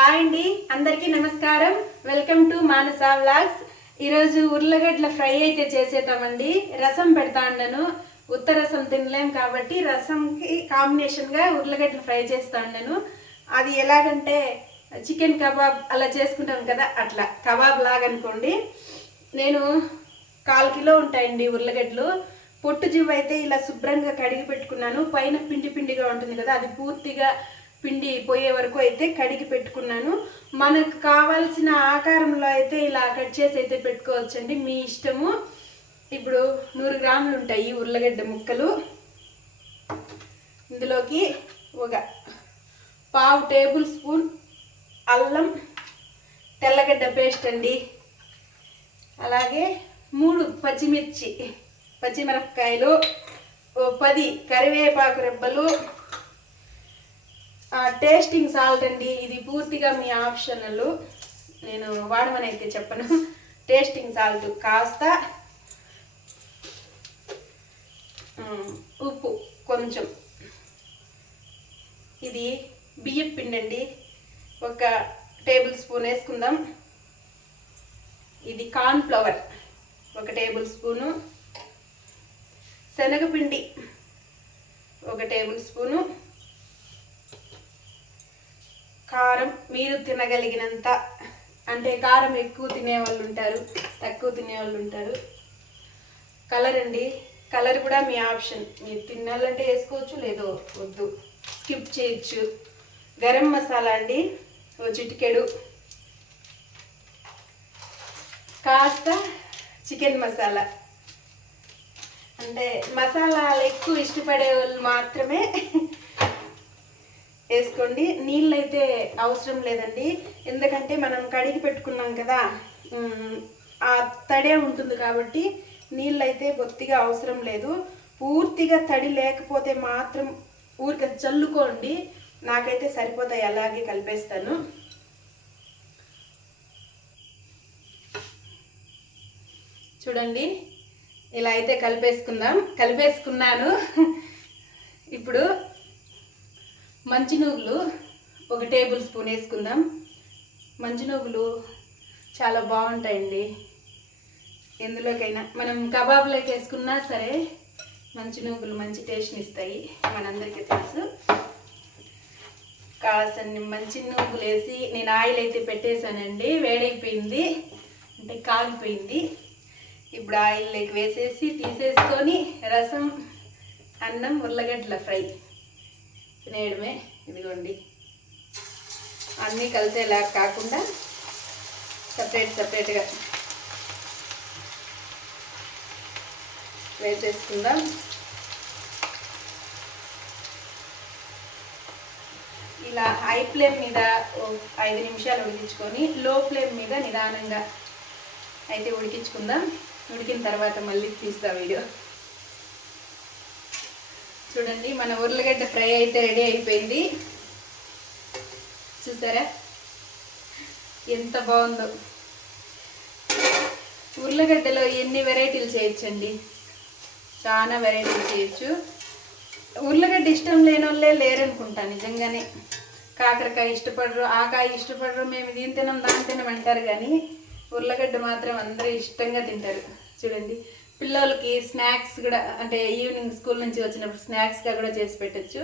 Hi అండి అందరికీ నమస్కారం. Welcome to Manasa vlogs. ఈరోజు ఉర్లగడ్డల ఫ్రై అయితే చేసేద్దామండి. రసం పెడతా ఉన్నాను ఉత్త రసం తినలేం కాబట్టి రసంకి కాంబినేషన్గా ఉర్లగడ్డలు ఫ్రై చేస్తా ఉన్నాను అది ఎలాగంటే చికెన్ కబాబ్ అలా చేసుకుంటాం కదా అట్లా. కబాబ్ లాగా అనుకోండి. నేను కాల్ కిలో ఉంటాయండి ఉర్లగడ్డలు. పొట్టు జివ్వు అయితే ఇలా శుభ్రంగా కడిగి పెట్టుకున్నాను. పైన పిండి పిండిగా ఉంటుంది కదా అది పూర్తిగా పిండి పోయే వరకు అయితే కడిగి పెట్టుకున్నాను. మనకు కావాల్సిన ఆకారంలో అయితే ఇలా కట్ చేసి అయితే పెట్టుకోవచ్చండి. మీ ఇష్టము. ఇప్పుడు నూరు గ్రాములు ఉంటాయి ఈ ఉర్లగడ్డ ముక్కలు. ఇందులోకి ఒక పావు టేబుల్ స్పూన్ అల్లం తెల్లగడ్డ పేస్ట్ అండి. అలాగే మూడు పచ్చిమిర్చి పచ్చిమిరపకాయలు ఓ పది కరివేపాకు రెబ్బలు టేస్టింగ్ సాల్ట్ అండి. ఇది పూర్తిగా మీ ఆప్షనల్ నేను వాడమని అయితే చెప్పను. టేస్టింగ్ సాల్ట్ కాస్త ఉప్పు కొంచెం. ఇది బియ్యం పిండి అండి ఒక టేబుల్ స్పూన్ వేసుకుందాం. ఇది కార్న్ ఫ్లవర్. ఒక టేబుల్ స్పూను. శనగపిండి. ఒక టేబుల్ స్పూను. కారం మీరు తినగలిగినంత అంటే కారం ఎక్కువ తినే వాళ్ళు ఉంటారు తక్కువ తినే వాళ్ళు ఉంటారు. కలర్ అండి. కలర్ కూడా మీ ఆప్షన్ మీరు తినాలంటే వేసుకోవచ్చు లేదో వద్దు. స్కిప్ చేయొచ్చు. గరం మసాలా అండి. ఓ చిటికెడు. కాస్త చికెన్ మసాలా. అంటే మసాలాలు ఎక్కువ ఇష్టపడే వాళ్ళు మాత్రమే వేసుకోండి. నీళ్ళు అయితే అవసరం లేదండి. ఎందుకంటే మనం కడిగి పెట్టుకున్నాం కదా ఆ తడే ఉంటుంది కాబట్టి నీళ్ళు అయితే బొత్తిగా అవసరం లేదు. పూర్తిగా తడి లేకపోతే మాత్రం ఊరిక చల్లుకోండి. నాకైతే సరిపోతాయి అలాగే కలిపేస్తాను. చూడండి ఇలా అయితే కలిపేసుకుందాం. కలిపేసుకున్నాను. ఇప్పుడు మంచి నూగులు ఒక టేబుల్ స్పూన్ వేసుకుందాం. మంచి నూగులు చాలా బాగుంటాయండి. ఎందులోకైనా మనం కబాబ్లోకి వేసుకున్నా సరే మంచి నూగులు మంచి టేస్ట్ని ఇస్తాయి. మనందరికీ తెలుసు. కాసన్ని మంచి నూగులు వేసి నేను ఆయిల్ అయితే పెట్టేశానండి. వేడైపోయింది. అంటే కాలిపోయింది. ఇప్పుడు ఆయిల్లోకి వేసేసి తీసేసుకొని రసం అన్నం ఉర్లగడ్డల ఫ్రై. తినేయడమే ఇదిగోండి. అన్నీ కలిసేలా కాకుండా సపరేట్ సపరేట్గా వేసేసుకుందాం. ఇలా హై ఫ్లేమ్ మీద ఓ ఐదు నిమిషాలు ఉడికించుకొని లో ఫ్లేమ్ మీద నిదానంగా అయితే ఉడికించుకుందాం. ఉడికిన తర్వాత మళ్ళీ తీస్తా వీడియో. చూడండి మన ఉర్లగడ్డ ఫ్రై అయితే రెడీ అయిపోయింది. చూసారా? ఎంత బాగుందో. ఉర్లగడ్డలో ఎన్ని వెరైటీలు చేయొచ్చండి? చాలా వెరైటీలు చేయొచ్చు. ఉర్లగడ్డ ఇష్టం లేని వాళ్ళే లేరనుకుంటా నిజంగానే. కాకరకాయ ఇష్టపడరు ఆ కాయ ఇష్టపడరు మేము దీని తినం దాని తినమంటారు కానీ ఉర్లగడ్డ మాత్రం అందరూ ఇష్టంగా తింటారు. చూడండి. పిల్లలకి స్నాక్స్ కూడా అంటే ఈవినింగ్ స్కూల్ నుంచి వచ్చినప్పుడు స్నాక్స్గా కూడా చేసి పెట్టచ్చు.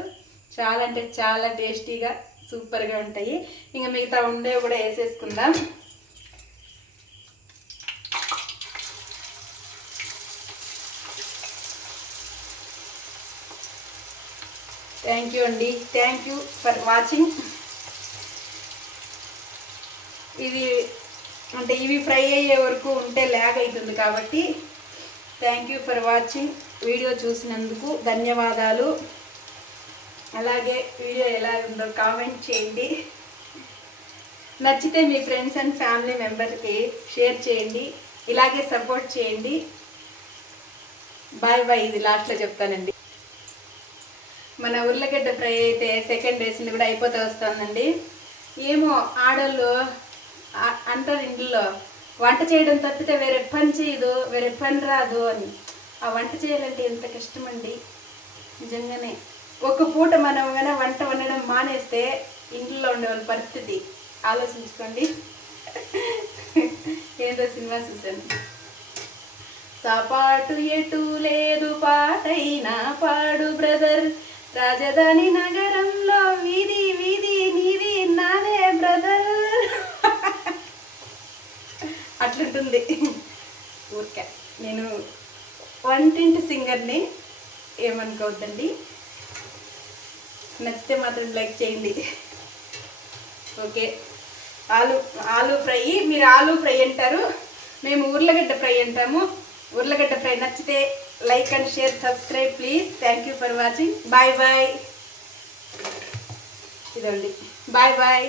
చాలా అంటే చాలా టేస్టీగా సూపర్గా ఉంటాయి. ఇంకా మిగతా ఉండేవి కూడా వేసేసుకుందాం. థ్యాంక్ యూ అండి థ్యాంక్ యూ ఫర్ వాచింగ్ ఇది అంటే ఇవి ఫ్రై అయ్యే వరకు ఉంటే ల్యాగ్ అవుతుంది కాబట్టి thank you for watching video చూసినందుకు ధన్యవాదాలు. అలాగే వీడియో ఎలా ఉందో కామెంట్ చేయండి. నచ్చితే మీ ఫ్రెండ్స్ అండ్ ఫ్యామిలీ మెంబర్కి షేర్ చేయండి. ఇలాగే సపోర్ట్ చేయండి. బాయ్ బాయ్ ఇది లాస్ట్లో చెప్తానండి. మన ఉర్లగడ్డ ఫ్రై అయితే సెకండ్ వేసింది కూడా అయిపోతే వస్తుందండి. ఏమో ఆడోళ్ళు అంటారు ఇంట్లో వంట చేయడం తప్పితే వేరే పని చేయదు వేరే పని రాదు అని. ఆ వంట చేయాలంటే ఎంత కష్టమండి? నిజంగానే. ఒక పూట మనం కానీ వంట వండడం మానేస్తే ఇంట్లో ఉండే వాళ్ళ పరిస్థితి. ఆలోచించుకోండి. ఏదో సినిమా చూసాను సపాటు ఎటు లేదు పాటైనా పాడు బ్రదర్. రాజధాని నగరంలో వీధి అట్లుంటుంది ఊరికే. నేను వంటింటి సింగర్ని ఏమనుకోవద్దండి. నచ్చితే మాత్రం లైక్ చేయండి. ఓకే. ఆలు ఆలు ఫ్రై మీరు ఆలు ఫ్రై అంటారు. మేము ఉర్లగడ్డ ఫ్రై అంటాము. ఉర్లగడ్డ ఫ్రై నచ్చితే like and share subscribe please. Thank you for watching bye bye ఇదండి. Bye bye